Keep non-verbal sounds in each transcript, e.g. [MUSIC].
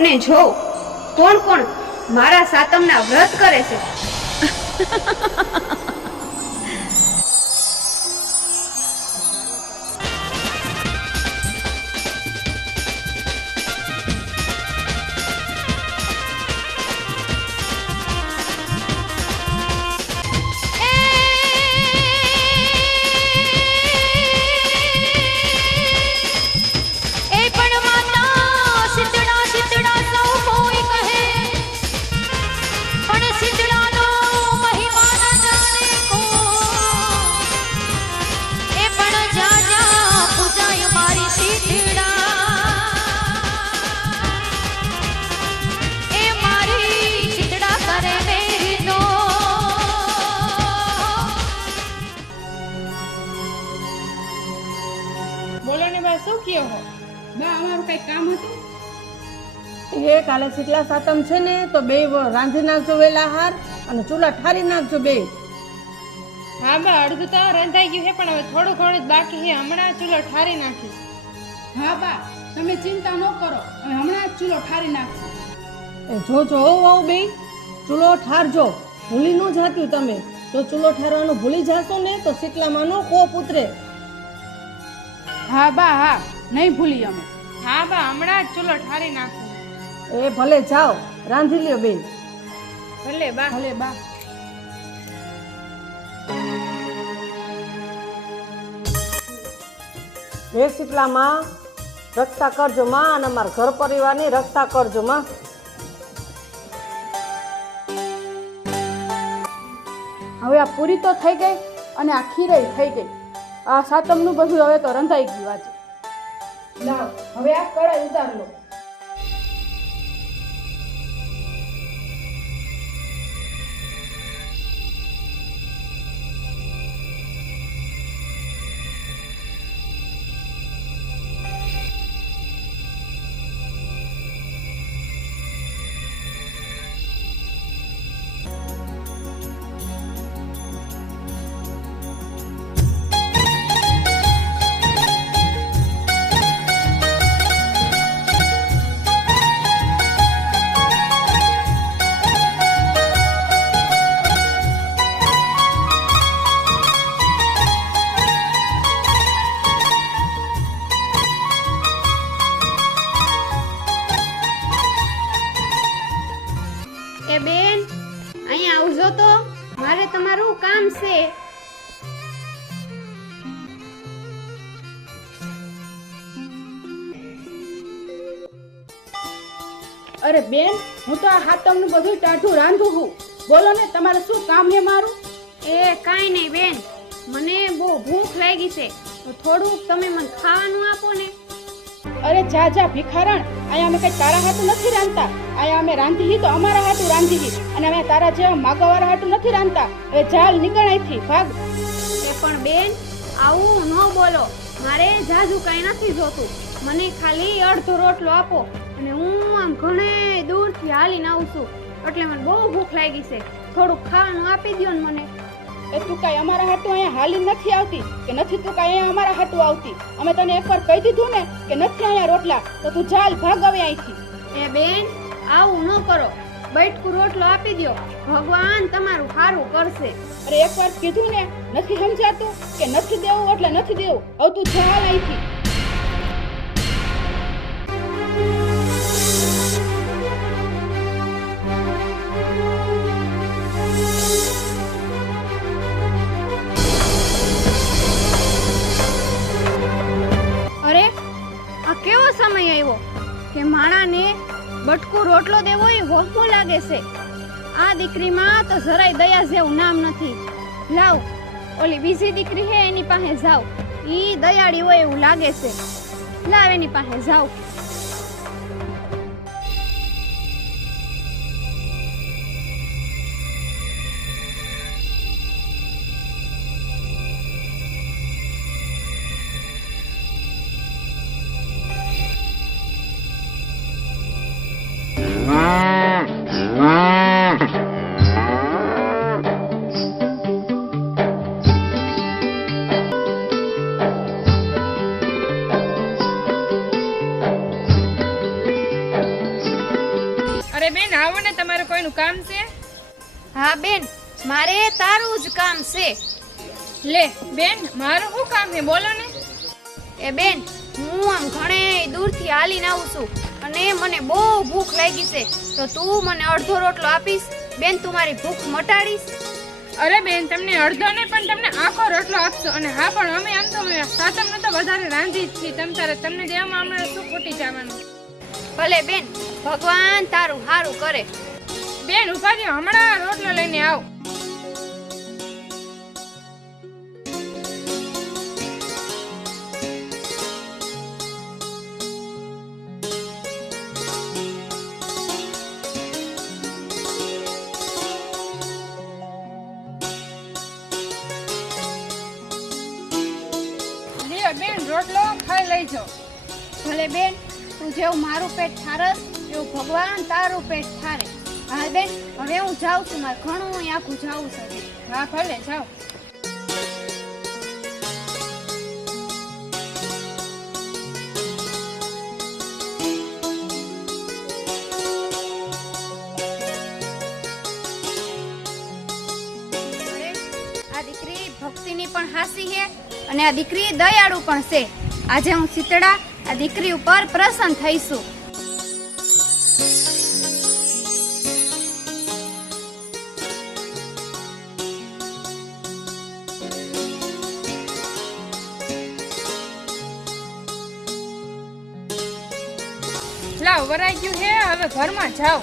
અને જોઉં કોણ કોણ મારા સાતમના વ્રત કરે છે? [LAUGHS] સાતમ છે ને તો બે રાંધી નાખજો વેલા હાર અને ચૂલા ઠારી નાખજો બે. હા બા અડધું તો રંધાઈ ગયું છે પણ હવે થોડું ઘણું જ બાકી છે. હમણાં ચૂલો ઠારી નાખીશ. હા બા તમે ચિંતા ન કરો. અમે હમણાં જ ચૂલો ઠારી નાખશું એ જોજો હો વહુ બે ચૂલો ઠારજો. ભૂલી ન જાત્યું તમે. જો ચૂલો ઠારવાનું ભૂલી જાશો ને તો શીતલામાં નો કોપ ઉતરે. હા બા હા નહીં ભૂલી અમે. હા બા હમણાં જ ચૂલો ઠારી નાખું એ ભલે જાઓ રાંધી લ્યો બેન. ભલે બા. ભલે બા. હે શીતલામાં રક્ષા કરજો માં અને અમારા ઘર પરિવારની રક્ષા કરજો માં. હવે આ પૂરી તો થઈ ગઈ અને આ ખીરાઈ થઈ ગઈ. આ સાતમનું બધું હવે તો રંધાઈ ગયું આજે. લાવ હવે આ કડાઈ ઉતાર લો. બધું ટાઢું રાંધું છું બોલો ને તમારે શું કામ છે મારું? એ કાંઈ નહીં બેન મને બહુ ભૂખ લાગી છે. તો થોડુંક તમે મને ખાવાનું આપો ને. અરે જા જા ભિખારણ. અહીંયા અમે કઈ તારા હાથું નથી રાંધતા. અહીંયા અમે રાંધી તો અમારા હાથું રાંધી અને અમે તારા જેવા માગવાવાળા હાથું નથી રાંધતા. હવે જાલ નીકળ અહીંથી ભાગ. એ પણ બેન આવું ન બોલો. મારે જાજુ કાંઈ નથી જોતું. મને ખાલી અડધો રોટલો આપો. અને હું આમ ઘણે દૂરથી હાલીને આવું છું. એટલે મને બહુ ભૂખ લાગી છે. થોડુંક ખાવાનું આપી દ્યો ને મને. એ તું કાંઈ અમારા હાટું અહીંયા હાલી નથી આવતી કે નથી તું કાંઈ અહીંયા અમારા હાટું આવતી? અમે તને એકવાર કહી દીધું ને કે નથી અહીંયા રોટલા તો તું ચાલ ભાગ હવે અહીંથી. એ બેન આવું ન કરો. બૈઠકું રોટલો આપી દ્યો. ભગવાન તમારું સારું કરશે. અરે એકવાર કીધું ને નથી સમજાતું કે નથી દેવું એટલે નથી દેવું. હવે તું ચાલ અહીંથી. બટકું રોટલો દેવો એ વહમો લાગે છે. આ દીકરીમાં તો જરાય દયા જેવું નામ નથી. લાવ, ઓલી બીજી દીકરી છે એની પાસે જાવ. ઈ દયાળી હોય એવું લાગે છે. લાવ એની પાસે જાવ. કોઈનું કામ છે? હા બેન મારે તારું જ કામ છે. લે બેન મારું શું કામ છે? બોલો ને. એ બેન હું આમ ઘણે દૂરથી હાલીને આવું છું અને મને બહુ ભૂખ લાગી છે. તો તું મને અડધો રોટલો આપીશ બેન તું મારી ભૂખ મટાડીશ. અરે બેન તમને અડધો ને પણ તમને આખો રોટલો આપશો અને હા પણ અમે આમ તો સાતમ તો વધારે રાંધી જ છીએ. તમ તારે તમને દેવામાં અમને શું ખોટી જવાનું? ભલે બેન ભગવાન તારું સારું કરે. બેન ઊભા રહ્યો. હમણાં રોટલો લઈને આવ. બેન રોટલો ખાઈ લઈ જાઓ ભલે બેન તું જેવું મારું પેટ ઠારસ એવું ભગવાન તારું પેટ થારે. હા બેન, હવે હું જાઉં છું, મારે ઘણું આખું જાઉં છે. હા, ભલે જાઉં ભક્તિની પણ હાસી છે અને આ દીકરી દયાળુ પણ છે. આજે હું શીતળા આ દીકરી ઉપર પ્રસન્ન થઈશું. લાવ વરાઈ ગયું છે, હવે ઘરમાં જાઓ.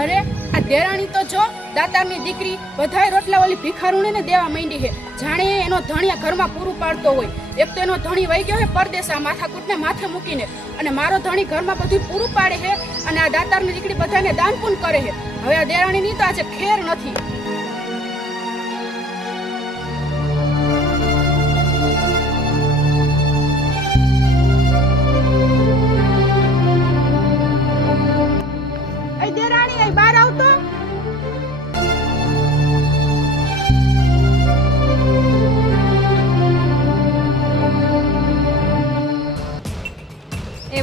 અરે, આ દેરાણી તો જો, દાતારની દીકરી બધાય રોટલા ઓલી ભિખારુણીને દેવા માંડી છે. જાણે એનો ધણિયા ઘરમાં પૂરું પાડતો હોય. એક તો એનો ધણી વહી ગયો છે પરદેશા માથાકૂટને માથે મૂકીને. અને મારો ધણી ઘરમાં બધું પૂરું પાડે છે અને આ દાતારની દીકરી બધાને દાન પણ કરે છે. હવે આ દેરાણીની તો આજે ખેર નથી.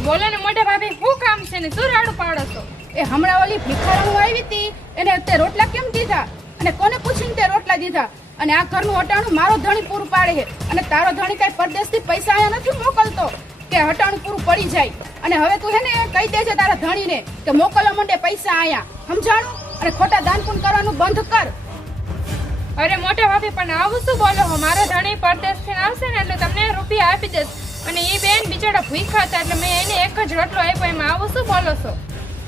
બોલો ને મોટા ભાભી શું કામ છે ને શું રાડું પાડો છો? એ હમણાં ઓલી ભિખારણું આવી હતી, એને તે રોટલા કેમ દીધા? અને કોને પૂછીને તે રોટલા દીધા? અને આ ઘરનું હટાણું મારો ધણી પૂરું પાડે છે. અને તારો ધણી કઈ પરદેશથી પૈસા અહીંયા નથી મોકલતો કે હટાણું પૂરું પડી જાય. અને હવે તું હે ને કહી દેજે તારા ધણીને કે મોકલવા માંડે પૈસા અહીંયા. સમજાણું? અને ખોટા દાન પુન કરવાનું બંધ કર. અરે મોટા ભાભી, પણ આવું શું બોલો મારો ધણી પરદેશથી આવશે ને એટલે તમને રૂપિયા આપી દેશ. અને એ બેન બિચારા ભૂખા હતા એટલે મેં એને એક જ રોટલો આપ્યો એમાં આવો શું બોલો છો?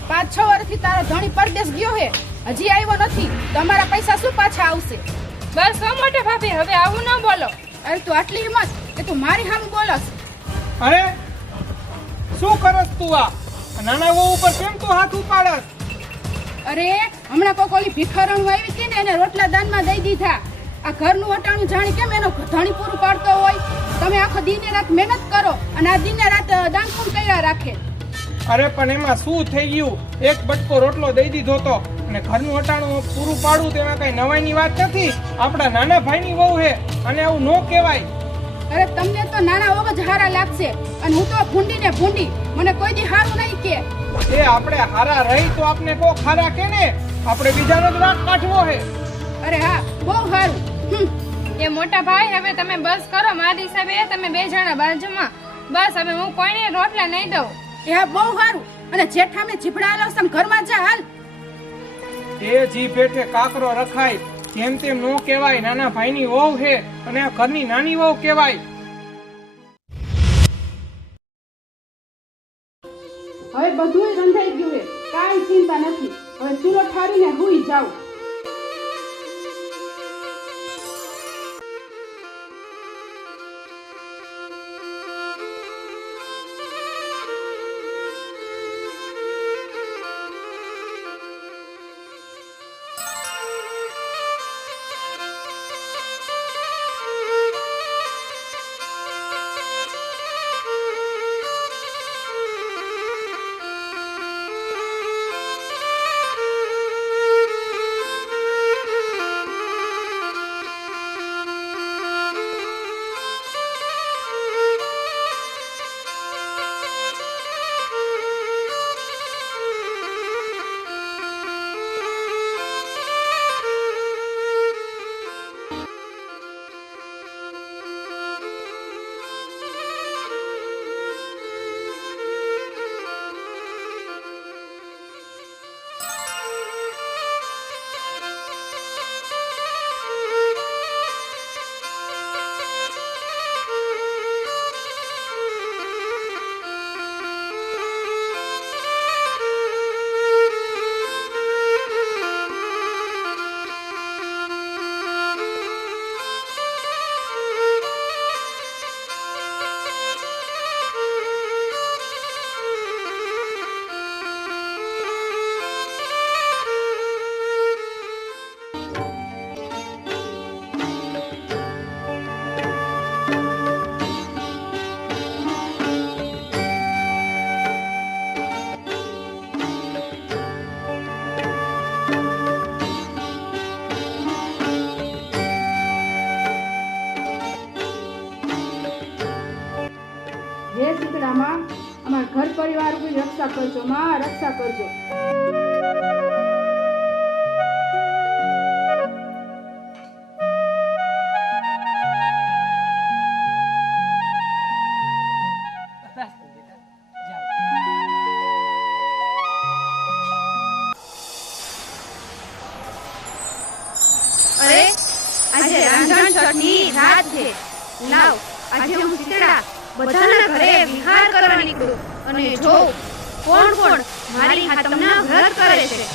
પાંચ છ વર્ષથી તારો ધણી પરદેશ ગયો હે હજી આવ્યો નથી તમારા પૈસા શું પાછા આવશે? બસ હો મોટા ભાભી હવે આવું ન બોલો. અરે તું આટલી હિંમત કે તું મારી સામે બોલસ. અરે શું કરસ તું આ? નાના વહુ ઉપર કેમ તું હાથ ઉપાડસ? અરે હમણાં કોક ઓલી ભિખારણ આવી હતી ને એને રોટલા દાનમાં દઈ દીધા. આ ઘરનું વટાણું જાણે કેમ એનો ધણી પૂરું પાડતો હોય? તમે આખો દિને રાત મહેનત કરો અને આ દિને રાત દાન પુન કર્યા રાખે. અરે પણ એમાં શું થઈ ગયું? એક બટકો રોટલો દઈ દીધો તો. અને ઘરનું અટાણું પૂરું પાડવું તેમાં કઈ નવાઈની વાત નથી? આપણા નાના ભાઈની વહુ છે અને આવું ન કહેવાય. અરે તમને તો નાના વગર જ હારા લાગશે. અને હું તો ભૂંડી ને ભૂંડી. મને કોઈ દી હારું નહીં કે. એ આપણે હારા રહી તો આપને કો ખારા કે ને આપણે બીજાનો જ વાંક કાઢવો હે. અરે હા બહુ સારું. એ મોટા ભાઈ હવે તમે બસ કરો. મારી હિસાબે તમે બે જણા બાજુમાં. બસ હવે હું કોઈને રોટલા નહીં દઉં. એ બહુ સારું. અને જેઠામે જીભડા આલો સમ ઘરમાં જા હાલ. એ જી પેટે કાકરો રખાય. જેમ તેમ નો કહેવાય નાના ભાઈની વહુ છે અને આ ઘરની નાની વહુ કહેવાય. હવે બધું રંધાઈ ગયું છે. કાંઈ ચિંતા નથી. હવે ચૂલો ઠારીને હુઈ જાવ કરજો રક્ષા કરજો. આજે રાંધણ છઠની રાત છે. લાવ, આજે હું સીતળા બધાના ઘરે વિહાર કરવા નીકળું. અને જોઉં કોણ કોણ? મારી હાતમના વ્રત કરે છે.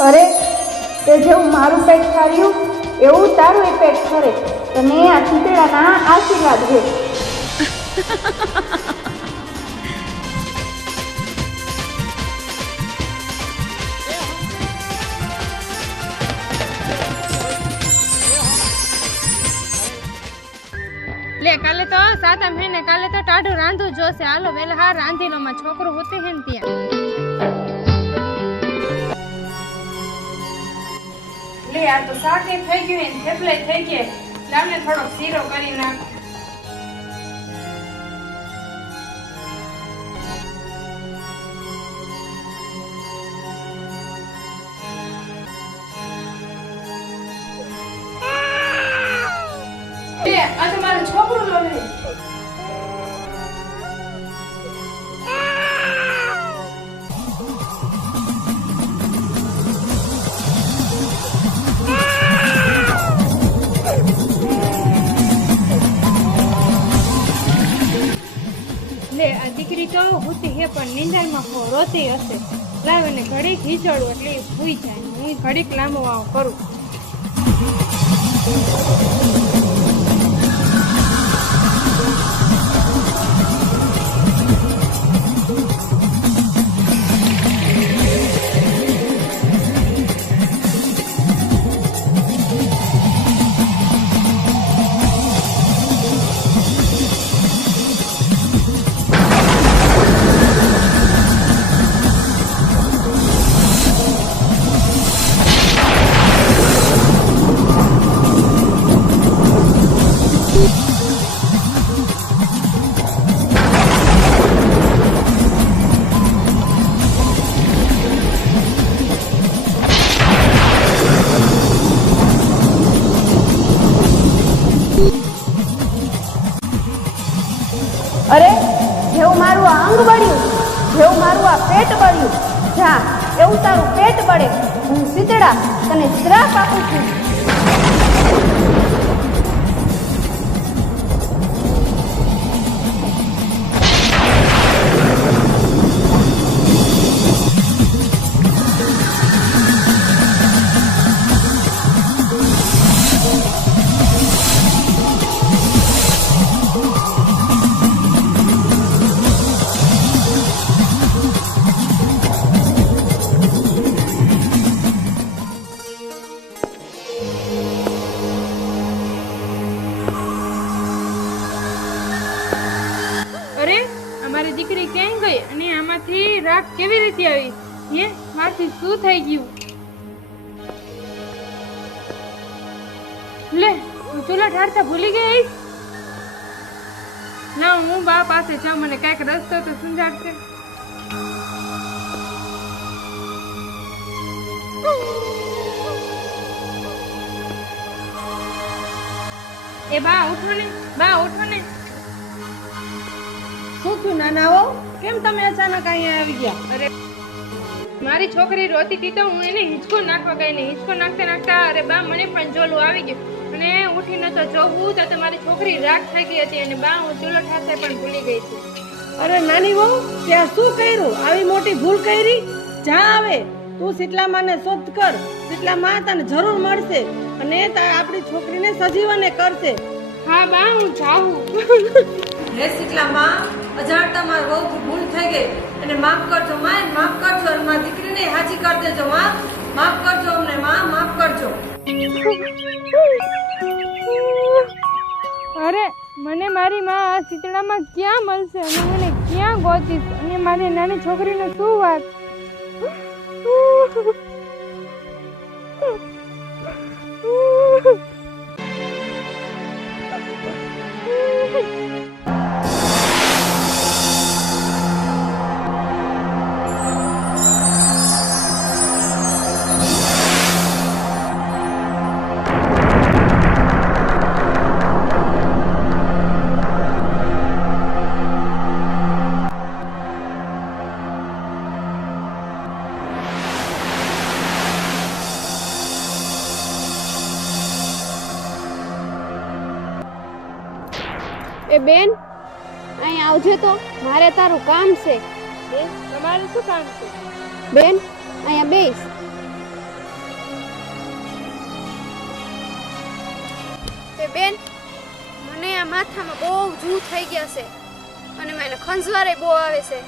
અરે, તે જેવું મારું પેટ ઠાર્યું એવું તારું એ પેટ ઠરે તને આ ચીતળાના આશીર્વાદ છે. [LAUGHS] લે, કાલે તો સાતમ હે ને, કાલે તો ટાઢું રાંધું જોશે. હાલો, વેલા હા રાંધી લો માં છોકરો હોતે હે ત્યાં. લે, આ તો શાકે થઈ ગયું થેપલે થઈ ગયા લાવને થોડો શીરો કરી નાખ. હશે. લાવ એને ઘડીક હિચડું એટલે એ જાય. હું ઘડીક લાંબો કરું. એ બા ઉઠો ને. બા ઉઠો ને. શું થયું નાનાઓ કેમ તમે અચાનક અહીંયા આવી ગયા? અરે મારી છોકરી રોતી હતી તો હું એને હિંચકો નાખવા ગઈ ને હિંચકો નાખતા નાખતા અરે બા મને પણ જોલું આવી ગયું. અને ઉઠીને તો જોવું તો તમારી છોકરી રાખ થઈ ગઈ હતી અને બા હું ચૂલો ઠાસે પણ ભૂલી ગઈ હતી અરે નાની વહુ ત્યાં શું કર્યું? આવી મોટી ભૂલ કરી? જા આવે તું શીતલામાને શોધ કર. શીતલામાં તને જરૂર મળશે અને તા આપણી છોકરીને સજીવને કરશે. હા બા હું જાઉં. હે શીતલામાં અજાણતા મારી બહુ ભૂલ થઈ ગઈ. અને માફ કરજો માં માફ કરજો અને મારી દીકરીને હાજી કરી દેજો માં માફ કરજો અમને માં માફ કરજો. અરે મને મારી માં આ શીતળામાં ક્યાં મળશે? અને મને ક્યાં ગોતીશ? અને મારી નાની છોકરીનો શું વાત? Mm-hmm. [LAUGHS] મારે કામ છે? તમારું તમારે શું કામ છે? બેન અહીંયા બેસ. એ બેન મને આ માથામાં બહુ જૂ થઈ ગયા છે અને મને ખંજવારે બહુ આવે છે.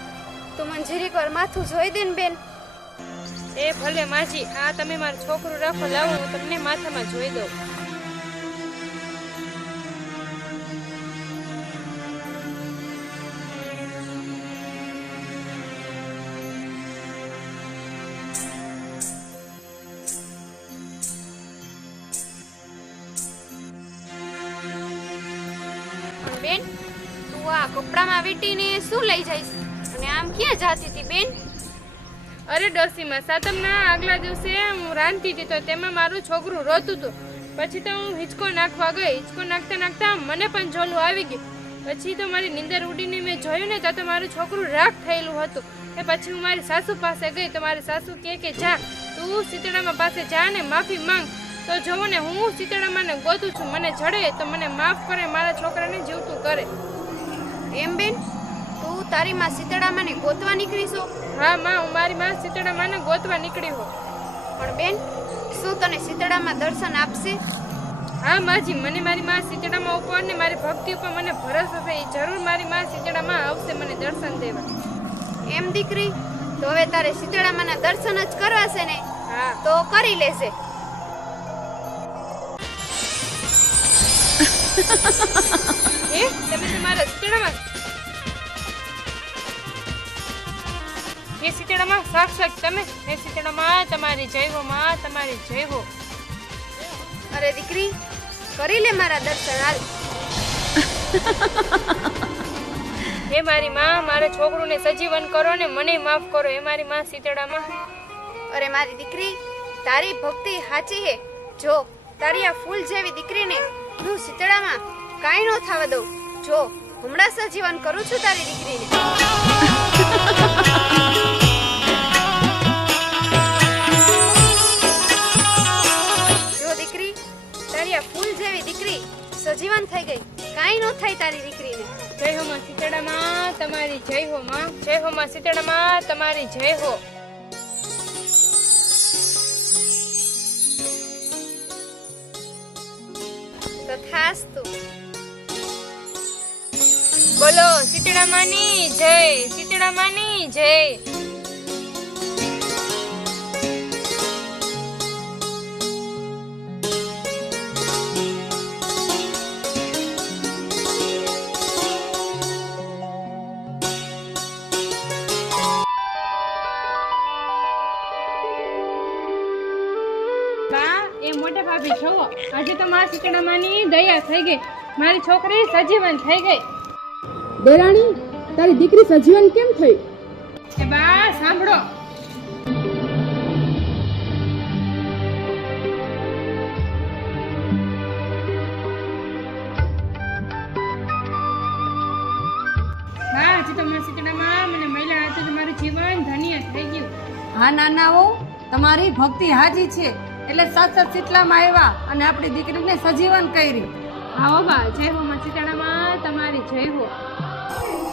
તો મને જીરીક વાર માથું જોઈ દે ને બેન. એ ભલે માજી આ તમે મારું છોકરું રાખો લાવો હું તમને માથામાં જોઈ દઉં. લઈ જઈશ. અને આમ ક્યાં જાતી હતી બેન? અરે ડોસીમાં સાતમના આગલા દિવસે હું રાંધતી હતી તો તેમાં મારું છોકરું રોતું હતું. પછી તો હું હિંચકો નાખવા ગઈ. હિંચકો નાખતા નાખતા મને પણ જોલું આવી ગયું. પછી તો મારી નીંદર ઉડીને મેં જોયું ને તો મારું છોકરું રાખ થયેલું હતું. એ પછી હું મારી સાસુ પાસે ગઈ તો મારી સાસુ કહે કે જા તું સીતળામાં પાસે જા ને માફી માંગ. તો જોવો ને હું સીતળામાંને ગોતું છું. મને જડે તો મને માફ કરે મારા છોકરાને જીવતું કરે. એમ બેન? તારી માં શીતળામાં ને ગોતવા નીકળીશો? હા માં હું મારી માં શીતળામાં ગોતવા નીકળી હો પણ બેન શું તને સીતળામાં દર્શન આપશે? હા માજી મને મારી માં સીતળામાં ઉપર ને મારી ભક્તિ ઉપર મને ભરોસો છે. એ જરૂર મારી માં સીતળામાં આવશે મને દર્શન દેવા. એમ દીકરી? તો હવે તારે શીતળામાં દર્શન જ કરવા છે ને? હા. તો કરી લેશે એ [LAUGHS] તમે તમારા શીતળામાં એ શીતળામાં સાક્ષાત તમે. એ શીતળામાં તમારી જય માં તમારી જય હો. અરે દીકરી કરી લે મારા દર્શન હાલ. [LAUGHS] હે મારી માં મારા છોકરુંને સજીવન કરો ને મને માફ કરો. એ મારી માં શીતળામાં. અરે મારી દીકરી તારી ભક્તિ સાચી હે. જો તારી આ ફૂલ જેવી દીકરીને હું શીતળામાં કાંઈ ન થવા દઉં. જો હમણાં સજીવન કરું છું તારી દીકરીને. [LAUGHS] સજીવન થઈ ગઈ. કાંઈ ન થાય તારી દીકરીને. જય હો માં શીતળામાં તમારી જય હો માં. જય હો માં શીતળામાં તમારી જય હો. તથાસ્તુ બોલો શીતળામાની જય શીતળામાની જય. આજે તો મારા શીતળામાની દયા થઈ ગઈ. મારી છોકરી સજીવન થઈ ગઈ. દેરાણી તારી દીકરી સજીવન કેમ થઈ? એ બા સાંભળો. બા આજે તો મારા શીતળામાં મને મહિલા હાથે તમારું જીવન ધન્ય થઈ ગયું. હા નાનાઓ તમારી ભક્તિ હાજી છે. એટલે સાક્ષાત શીતલામાં આવ્યા અને આપણી દીકરીને સજીવન કરી આવો બા જય હો માં તમારી જય હો.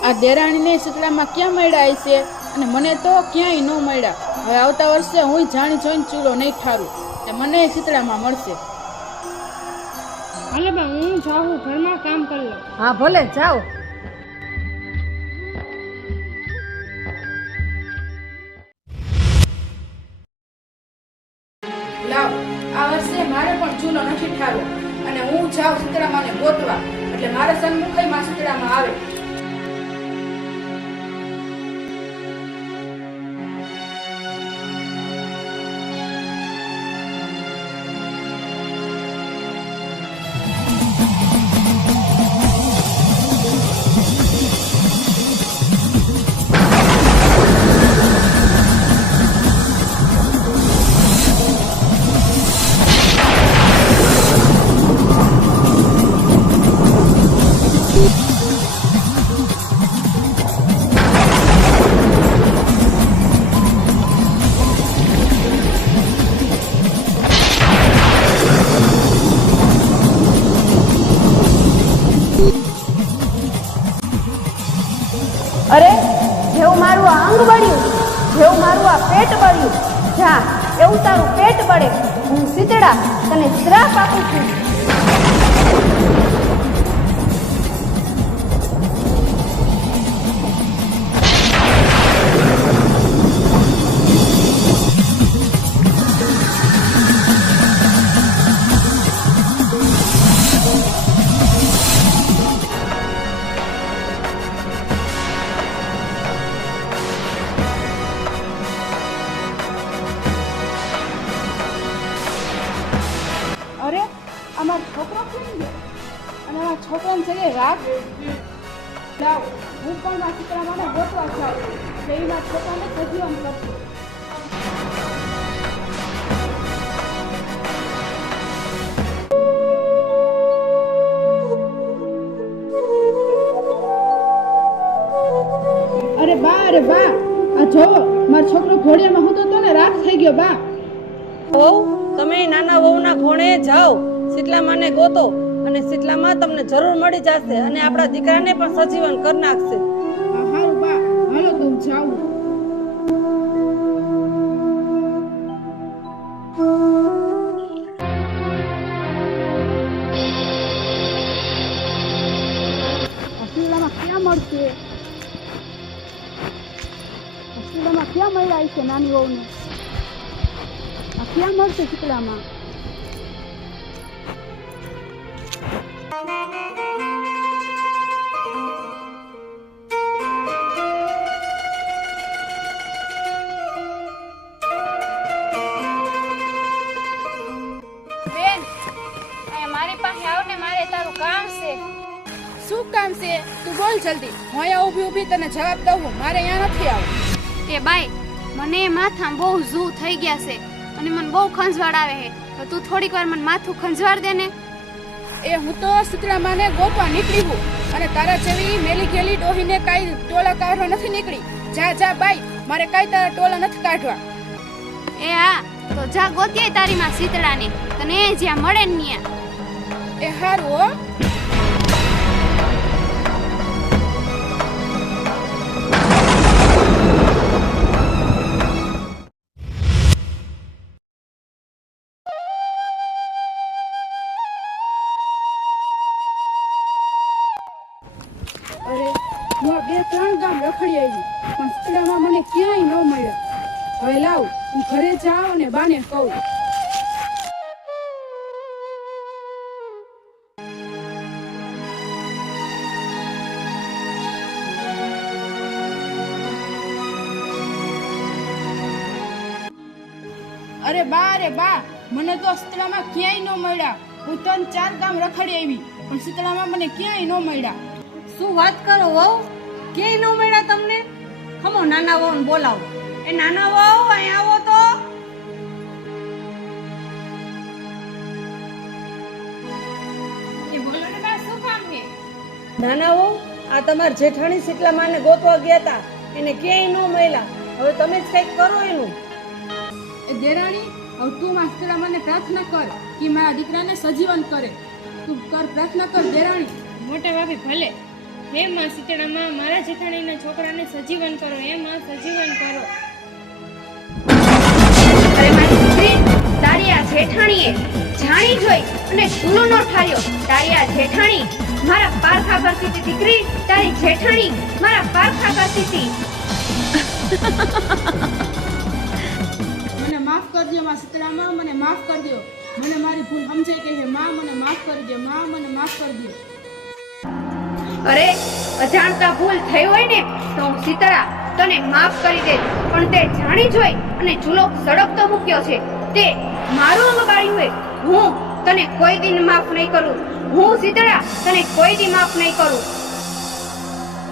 આ દેરાણીને શીતળામાં ક્યાં મળ્યા છે? અને મને તો ક્યાંય ન મળ્યા. હવે આવતા વર્ષે હું જાણી જોઈને ચૂલો નહીં ઠારું એટલે મને શીતળામાં મળશે. હાલો બા હું જાઉં ઘરમાં કામ કરી લઉં. હા ભલે જાઓ. છોકરાને જગ્યાએ રાખ. લાવ હું પણ મારા છોકરા માટે ગોતવા જાઉં. કે એ મારા છોકરાને સજીવન કરશે. અરે બા અરે બા. આ જોવો મારો છોકરો ઘોડિયામાં હું તો તને રાખ થઈ ગયો, બા. વહુ તમે નાના વહુના ઘોણે જાઓ. શીતલામાને ગોતો. અને શીતલામાં તમને જરૂર મળી જશે અને આપણા દીકરાને પણ સજીવન કરી નાખશે. હારું બા. હાલો તો જાઉં. ક્યાં મળશે? અસલીલામાં ક્યાં મળ્યા છે નાની વહુને? આ ક્યાં મળશે શીતળામાં શું કામ છે? તું બોલ જલ્દી. હું અહીંયા ઊભી ઊભી તને જવાબ દઉં મારે અહીંયા નથી આવું એ બાઈ મને માથામાં બહુ ઝૂ થઈ ગયા છે. અને મને બહુ ખંજવાળ આવે છે. તો તું થોડીક વાર મને માથું ખંજવાળ દે ને. એ હું તો શીતળામાને ગોપા નીકળી હું. અને તારા જેવી મેલી ગેલી ડોહીને કાંઈ ટોળા કાઢવા નથી નીકળી. જા જા બાઈ મારે કાંઈ તારા ટોળા નથી કાઢવા. એ હા તો જા ગોતીએ તારી માં શીતળાને. તને જ્યાં મળે ને ત્યાં. એ હારું હો. આવી પણ શીતળામાં મને ક્યાંય ન મળ્યા હવે લાવ હું ઘરે જાઉં અને બાને કહું. અરે બા અરે બા મને તો શીતળામાં ક્યાંય ન મળ્યા. હું ત્રણ ચાર ગામ રખડી આવી પણ શીતળામાં મને ક્યાંય ન મળ્યા. શું વાત કરો વહુ? ક્યાંય ન મળ્યા તમને? ખમો નાના વહુને બોલાવો. એ નાના વહુ અહીં આવો તો. નાના વહુ આ તમારા જેઠાણી શીતલામાને ગોતવા ગયા હતા એને ક્યાંય ન મળ્યા. હવે તમે જ કંઈક કરો એનું. એ દેરાણી હવે તું માસ્તરા મને પ્રાર્થના કર કે મારા દીકરાને સજીવન કરે. તું કર પ્રાર્થના કર દેરાણી. મોટા ભાભી ભલે. હે માં સીતળામાં મારા જેઠાણીના છોકરાને સજીવન કરો, હે માં સજીવન કરો. અરે જેઠાણીએ જાણી જોઈ અને ચૂલો નો ઠાર્યો. તારી જેઠાણી મારા પારખા દીકરી, તારી જેઠાણી મારા પારખા મને માફ કરજો માં સીતળામાં મને માફ કરજો મને મારી ભૂલ સમજાય કે હે માં મને માફ કરજો માં મને માફ કરજો અરે અજાણતા ભૂલ થઈ હોય ને તો હું શીતળા તને માફ કરી દે. પણ તે જાણી જોઈ અને ચૂલો સડકતો મૂક્યો છે. તે મારું બાળ્યું હોય હું તને કોઈ દિન માફ નહીં કરું. હું શીતળા તને કોઈ દી માફ નહીં કરું.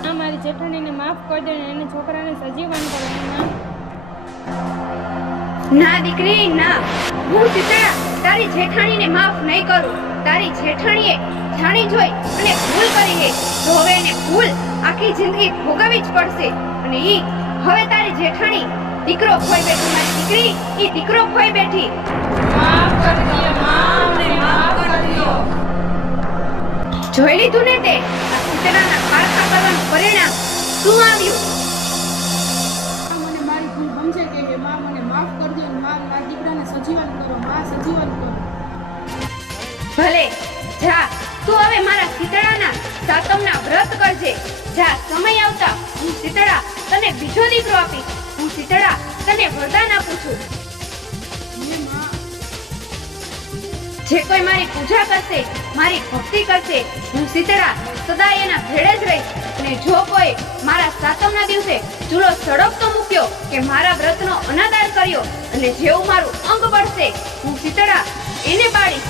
આ મારી જેઠાણીને માફ કરી દે અને એને છોકરાને સજીવન કરો ના દીકરી ના. હું શીતળા તારી જેઠાણીને માફ નહીં કરું. તારી જેઠાણીએ જાણી જોઈ અને ભૂલ કરી છે તો હવે એને ભૂલ આખી જિંદગી ભોગવવી જ પડશે. અને ઈ હવે તારી જેઠાણી દીકરો ખોઈ બેઠી મારી દીકરી ઈ દીકરો ખોઈ બેઠી. જોઈ લીધું ને તે? આ ખારખા કરવાનું પરિણામ શું આવ્યું? સાતમના વ્રત કરજે. જા, સમય આવતા હું શીતળા તને બીજો દીકરો આપીશ. હું શીતળા તને વરદાન આપું છું. જે કોઈ મારી પૂજા કરશે, મારી ભક્તિ કરશે, હું શીતળા સદાય એના ભેળે જ રહીશ. અને જો કોઈ મારા સાતમના દિવસે ચૂલો સડકતો મૂક્યો કે મારા વ્રતનો અનાદાર કર્યો અને જેવું મારું અંગ પડશે હું શીતળા એને બાળીશ